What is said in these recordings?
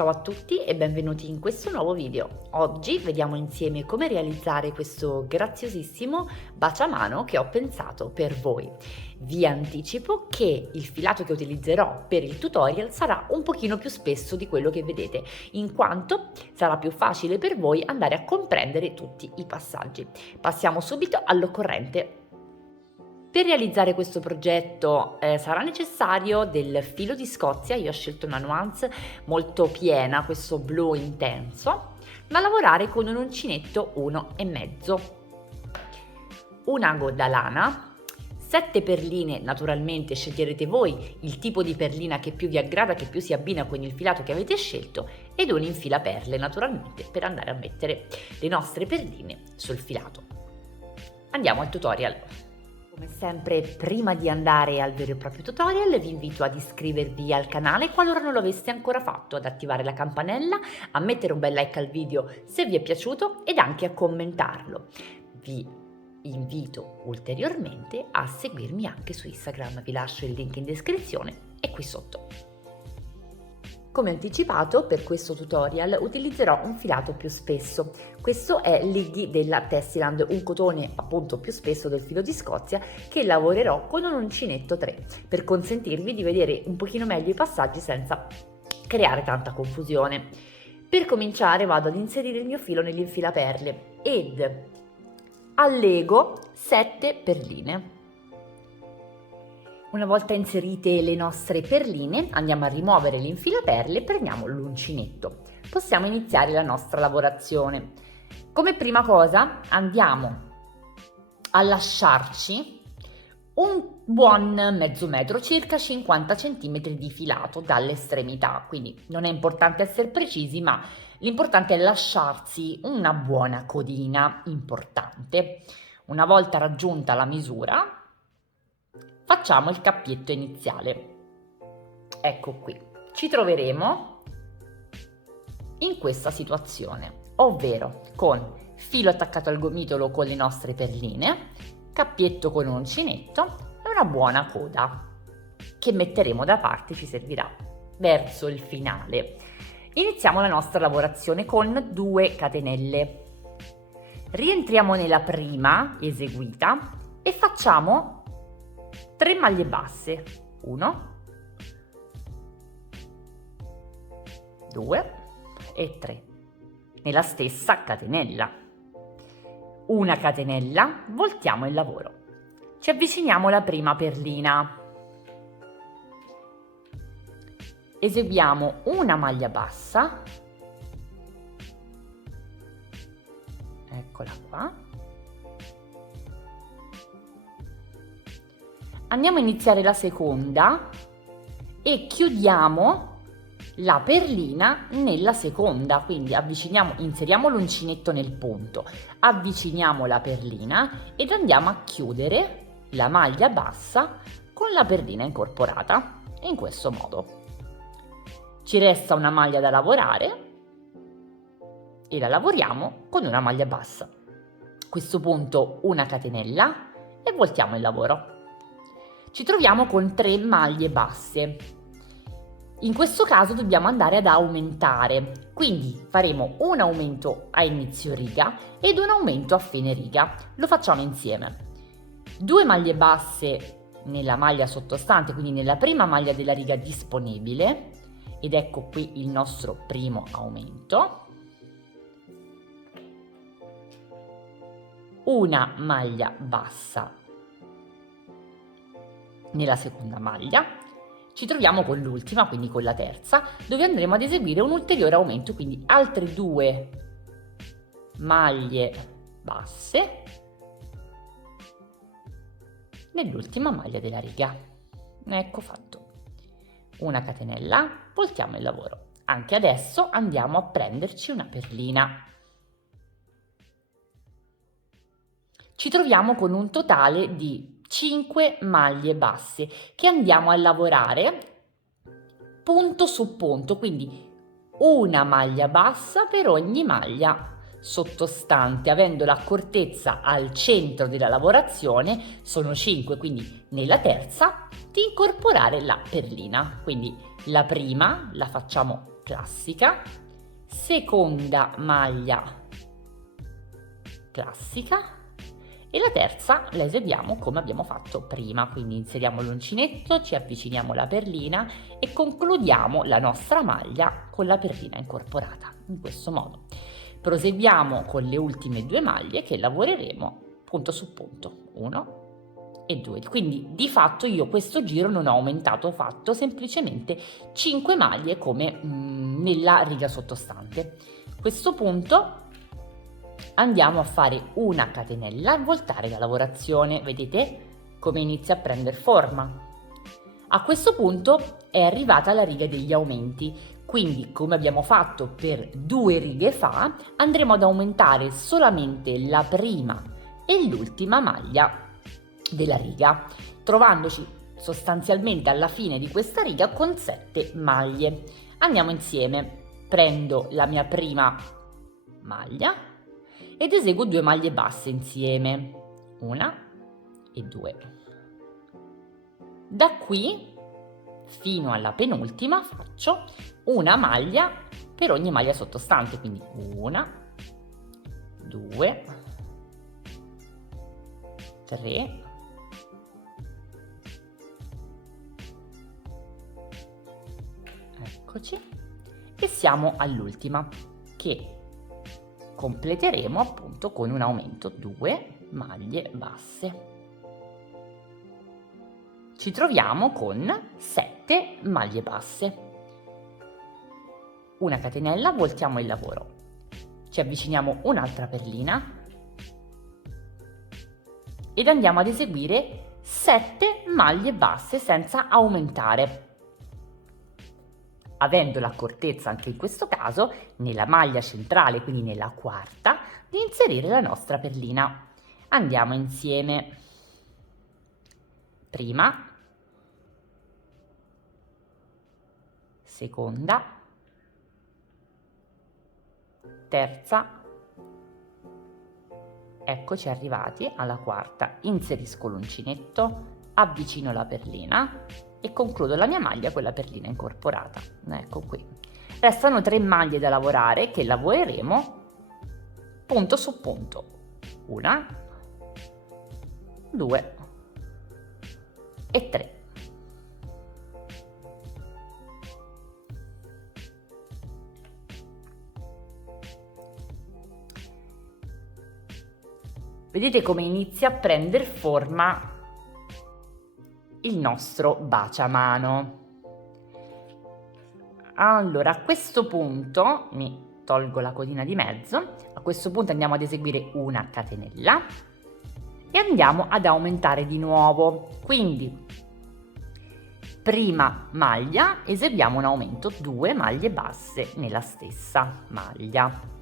Ciao a tutti e benvenuti in questo nuovo video. Oggi vediamo insieme come realizzare questo graziosissimo baciamano che ho pensato per voi. Vi anticipo che il filato che utilizzerò per il tutorial sarà un pochino più spesso di quello che vedete, in quanto sarà più facile per voi andare a comprendere tutti i passaggi. Passiamo subito all'occorrente. Per realizzare questo progetto sarà necessario del filo di Scozia. Io ho scelto una nuance molto piena, questo blu intenso, da lavorare con un uncinetto 1,5, un ago da lana, 7 perline, naturalmente sceglierete voi il tipo di perlina che più vi aggrada, che più si abbina con il filato che avete scelto, ed un infilaperle naturalmente per andare a mettere le nostre perline sul filato. Andiamo al tutorial. Come sempre, prima di andare al vero e proprio tutorial vi invito ad iscrivervi al canale qualora non lo aveste ancora fatto, ad attivare la campanella, a mettere un bel like al video se vi è piaciuto ed anche a commentarlo. Vi invito ulteriormente a seguirmi anche su Instagram, vi lascio il link in descrizione e qui sotto. Come anticipato, per questo tutorial utilizzerò un filato più spesso. Questo è l'Iggy della Tessiland, un cotone appunto più spesso del filo di Scozia che lavorerò con un uncinetto 3 per consentirvi di vedere un pochino meglio i passaggi senza creare tanta confusione. Per cominciare vado ad inserire il mio filo nell'infilaperle ed allego 7 perline. Una volta inserite le nostre perline andiamo a rimuovere l'infilaperle e prendiamo l'uncinetto. Possiamo iniziare la nostra lavorazione. Come prima cosa andiamo a lasciarci un buon mezzo metro, circa 50 cm di filato dall'estremità, quindi non è importante essere precisi, ma l'importante è lasciarsi una buona codina importante. Una volta raggiunta la misura, facciamo il cappietto iniziale. Ecco qui, ci troveremo in questa situazione, ovvero con filo attaccato al gomitolo con le nostre perline, cappietto con un uncinetto e una buona coda che metteremo da parte, ci servirà verso il finale. Iniziamo la nostra lavorazione con 2 catenelle. Rientriamo nella prima eseguita e facciamo 3 maglie basse, 1, 2 e 3, nella stessa catenella. Una catenella, voltiamo il lavoro. Ci avviciniamo alla prima perlina. Eseguiamo una maglia bassa, eccola qua. Andiamo a iniziare la seconda e chiudiamo la perlina nella seconda, quindi inseriamo l'uncinetto nel punto, avviciniamo la perlina ed andiamo a chiudere la maglia bassa con la perlina incorporata, in questo modo. Ci resta una maglia da lavorare e la lavoriamo con una maglia bassa. A questo punto una catenella e voltiamo il lavoro. Ci troviamo con 3 maglie basse. In questo caso dobbiamo andare ad aumentare, quindi faremo un aumento a inizio riga ed un aumento a fine riga. Lo facciamo insieme. 2 maglie basse nella maglia sottostante, quindi nella prima maglia della riga disponibile, ed ecco qui il nostro primo aumento. Una maglia bassa nella seconda maglia, ci troviamo con l'ultima, quindi con la terza, dove andremo ad eseguire un ulteriore aumento, quindi altre 2 maglie basse nell'ultima maglia della riga. Ecco fatto. Una catenella, voltiamo il lavoro. Anche adesso andiamo a prenderci una perlina. Ci troviamo con un totale di 5 maglie basse che andiamo a lavorare punto su punto, quindi una maglia bassa per ogni maglia sottostante, avendo l'accortezza al centro della lavorazione, sono 5, quindi nella terza di incorporare la perlina. Quindi la prima la facciamo classica, seconda maglia classica e la terza la eseguiamo come abbiamo fatto prima, quindi inseriamo l'uncinetto, ci avviciniamo alla perlina e concludiamo la nostra maglia con la perlina incorporata, in questo modo. Proseguiamo con le ultime 2 maglie che lavoreremo punto su punto, 1 e 2. Quindi di fatto io questo giro non ho aumentato, ho fatto semplicemente 5 maglie come nella riga sottostante. A questo punto andiamo a fare una catenella e voltare la lavorazione. Vedete come inizia a prendere forma? A questo punto è arrivata la riga degli aumenti, quindi come abbiamo fatto per 2 righe fa, andremo ad aumentare solamente la prima e l'ultima maglia della riga, trovandoci sostanzialmente alla fine di questa riga con 7 maglie. Andiamo insieme, prendo la mia prima maglia ed eseguo 2 maglie basse insieme, 1 e 2. Da qui fino alla penultima faccio una maglia per ogni maglia sottostante, quindi 1, 2, 3, 4, e siamo all'ultima che completeremo appunto con un aumento 2 maglie basse. Ci troviamo con 7 maglie basse. Una catenella, voltiamo il lavoro. Ci avviciniamo un'altra perlina ed andiamo ad eseguire 7 maglie basse senza aumentare, avendo l'accortezza anche in questo caso nella maglia centrale, quindi nella quarta, di inserire la nostra perlina. Andiamo insieme. Prima, seconda, terza, eccoci arrivati alla quarta, inserisco l'uncinetto, avvicino la perlina e concludo la mia maglia con la perlina incorporata. Ecco qui. Restano 3 maglie da lavorare che lavoreremo punto su punto. 1, 2 e 3. Vedete come inizia a prendere forma il nostro baciamano. Allora, a questo punto mi tolgo la codina di mezzo, a questo punto andiamo ad eseguire una catenella e andiamo ad aumentare di nuovo. Quindi prima maglia eseguiamo un aumento 2 maglie basse nella stessa maglia.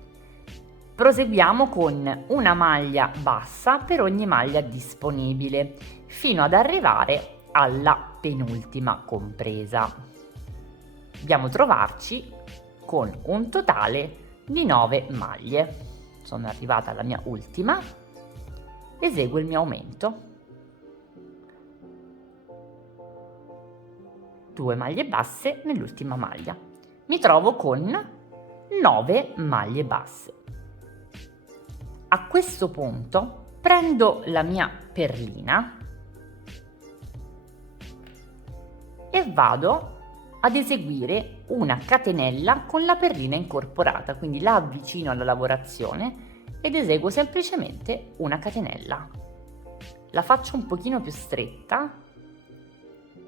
Proseguiamo con una maglia bassa per ogni maglia disponibile fino ad arrivare alla penultima compresa. Dobbiamo trovarci con un totale di 9 maglie. Sono arrivata alla mia ultima, eseguo il mio aumento, 2 maglie basse nell'ultima maglia, mi trovo con 9 maglie basse. A questo punto prendo la mia perlina e vado ad eseguire una catenella con la perlina incorporata, quindi la avvicino alla lavorazione ed eseguo semplicemente una catenella. La faccio un pochino più stretta,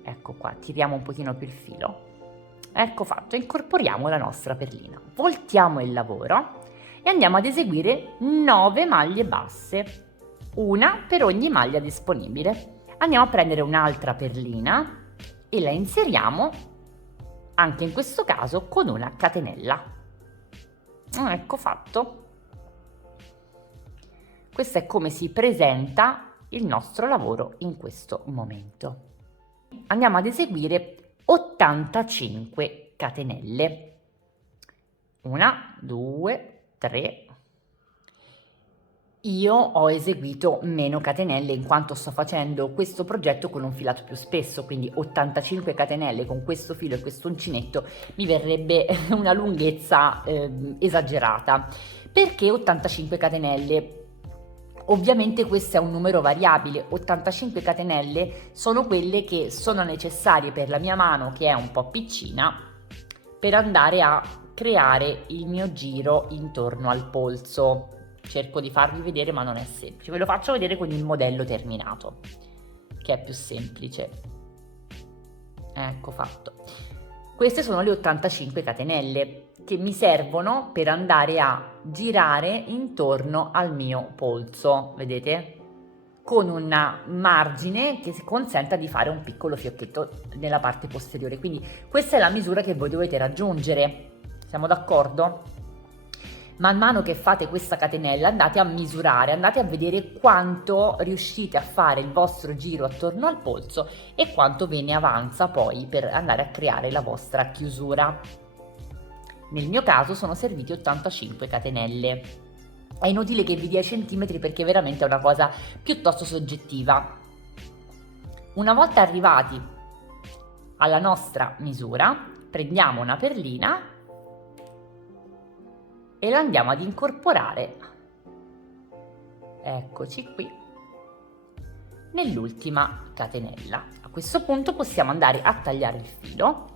ecco qua, tiriamo un pochino più il filo, ecco fatto, incorporiamo la nostra perlina, voltiamo il lavoro e andiamo ad eseguire 9 maglie basse, una per ogni maglia disponibile. Andiamo a prendere un'altra perlina e la inseriamo anche in questo caso con una catenella. Ecco fatto. Questo è come si presenta il nostro lavoro in questo momento. Andiamo ad eseguire 85 catenelle. 1, 2, 3, Io ho eseguito meno catenelle in quanto sto facendo questo progetto con un filato più spesso, quindi 85 catenelle con questo filo e questo uncinetto mi verrebbe una lunghezza esagerata. Perché 85 catenelle? Ovviamente questo è un numero variabile, 85 catenelle sono quelle che sono necessarie per la mia mano, che è un po' piccina, per andare a creare il mio giro intorno al polso. Cerco di farvi vedere, ma non è semplice. Ve lo faccio vedere con il modello terminato, che è più semplice. Ecco fatto. Queste sono le 85 catenelle che mi servono per andare a girare intorno al mio polso, vedete? Con un margine che consenta di fare un piccolo fiocchetto nella parte posteriore. Quindi questa è la misura che voi dovete raggiungere. Siamo d'accordo? Man mano che fate questa catenella andate a misurare, andate a vedere quanto riuscite a fare il vostro giro attorno al polso e quanto ve ne avanza poi per andare a creare la vostra chiusura. Nel mio caso sono serviti 85 catenelle. È inutile che vi dia i centimetri perché veramente è una cosa piuttosto soggettiva. Una volta arrivati alla nostra misura, prendiamo una perlina e la andiamo ad incorporare, eccoci qui, nell'ultima catenella. A questo punto possiamo andare a tagliare il filo,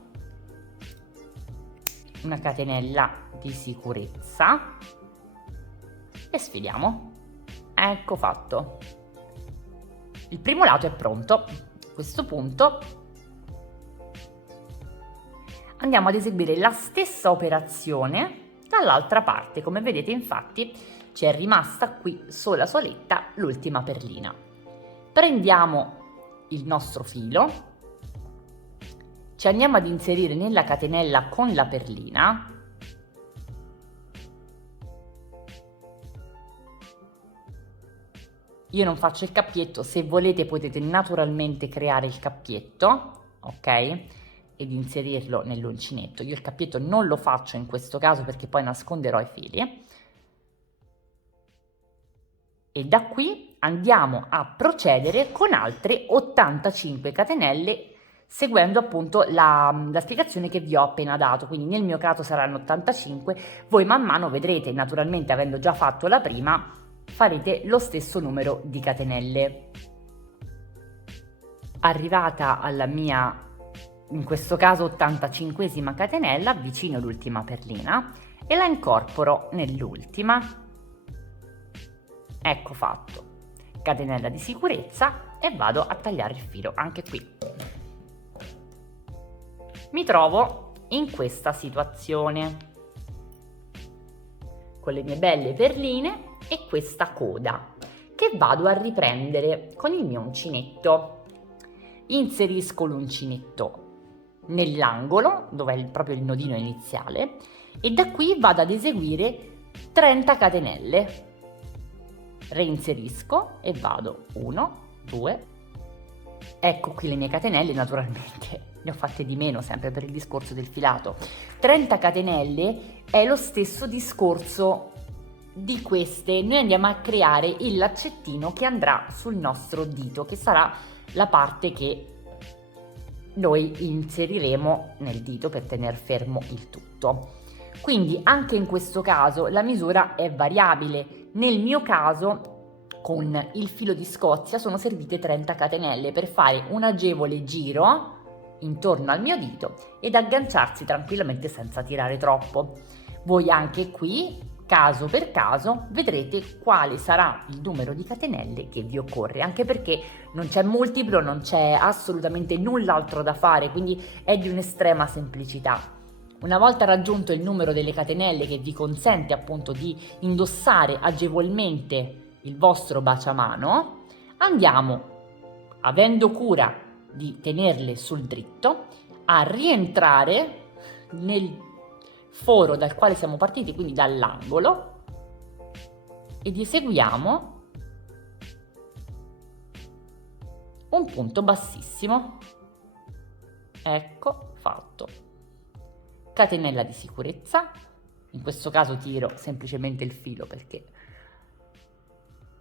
una catenella di sicurezza e sfiliamo. Ecco fatto. Il primo lato è pronto. A questo punto andiamo ad eseguire la stessa operazione dall'altra parte. Come vedete, infatti, ci è rimasta qui soletta l'ultima perlina. Prendiamo il nostro filo, ci andiamo ad inserire nella catenella con la perlina, io non faccio il cappietto, se volete potete naturalmente creare il cappietto, ok? Ed inserirlo nell'uncinetto. Io il cappietto non lo faccio in questo caso perché poi nasconderò i fili. E da qui andiamo a procedere con altre 85 catenelle seguendo appunto la spiegazione che vi ho appena dato. Quindi nel mio caso saranno 85, voi man mano vedrete, naturalmente avendo già fatto la prima, farete lo stesso numero di catenelle. Arrivata alla mia, in questo caso 85esima catenella, avvicino l'ultima perlina e la incorporo nell'ultima. Ecco fatto. Catenella di sicurezza e vado a tagliare il filo. Anche qui mi trovo in questa situazione con le mie belle perline e questa coda che vado a riprendere con il mio uncinetto. Inserisco l'uncinetto nell'angolo dove è proprio il nodino iniziale e da qui vado ad eseguire 30 catenelle. Reinserisco e vado 1, 2, ecco qui le mie catenelle, naturalmente ne ho fatte di meno sempre per il discorso del filato. 30 catenelle è lo stesso discorso di queste. Noi andiamo a creare il laccettino che andrà sul nostro dito, che sarà la parte che noi inseriremo nel dito per tenere fermo il tutto. Quindi anche in questo caso la misura è variabile. Nel mio caso con il filo di Scozia sono servite 30 catenelle per fare un agevole giro intorno al mio dito ed agganciarsi tranquillamente senza tirare troppo. Voi anche qui, caso per caso, vedrete quale sarà il numero di catenelle che vi occorre, anche perché non c'è multiplo, non c'è assolutamente null'altro da fare, quindi è di un'estrema semplicità. Una volta raggiunto il numero delle catenelle che vi consente appunto di indossare agevolmente il vostro baciamano, andiamo, avendo cura di tenerle sul dritto, a rientrare nel foro dal quale siamo partiti, quindi dall'angolo, ed eseguiamo un punto bassissimo. Ecco fatto. Catenella di sicurezza, in questo caso tiro semplicemente il filo perché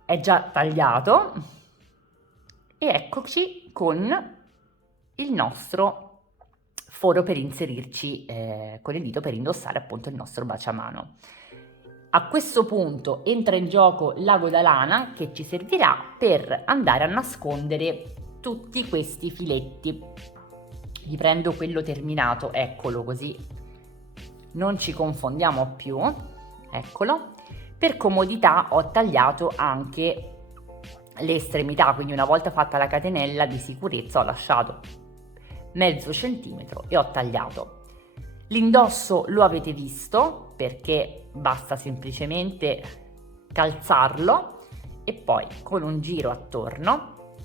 è già tagliato e eccoci con il nostro foro per inserirci con il dito per indossare appunto il nostro baciamano. A questo punto entra in gioco l'ago da lana che ci servirà per andare a nascondere tutti questi filetti. Vi prendo quello terminato, eccolo, così non ci confondiamo più, eccolo. Per comodità ho tagliato anche le estremità, quindi una volta fatta la catenella di sicurezza ho lasciato mezzo centimetro e ho tagliato. L'indosso lo avete visto, perché basta semplicemente calzarlo e poi con un giro attorno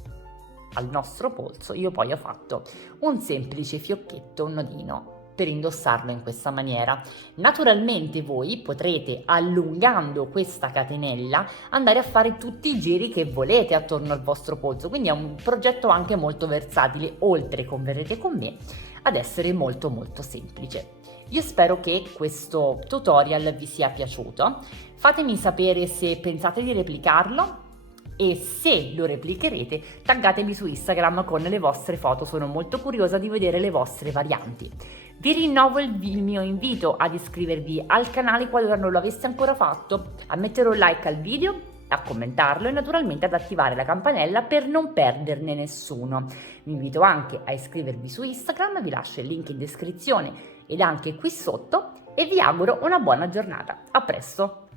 al nostro polso io poi ho fatto un semplice fiocchetto, un nodino per indossarlo in questa maniera. Naturalmente voi potrete, allungando questa catenella, andare a fare tutti i giri che volete attorno al vostro polso, quindi è un progetto anche molto versatile, oltre, converrete con me, ad essere molto molto semplice. Io spero che questo tutorial vi sia piaciuto, fatemi sapere se pensate di replicarlo e se lo replicherete taggatemi su Instagram con le vostre foto, sono molto curiosa di vedere le vostre varianti. Vi rinnovo il mio invito ad iscrivervi al canale qualora non lo aveste ancora fatto, a mettere un like al video, a commentarlo e naturalmente ad attivare la campanella per non perderne nessuno. Vi invito anche a iscrivervi su Instagram, vi lascio il link in descrizione ed anche qui sotto e vi auguro una buona giornata. A presto!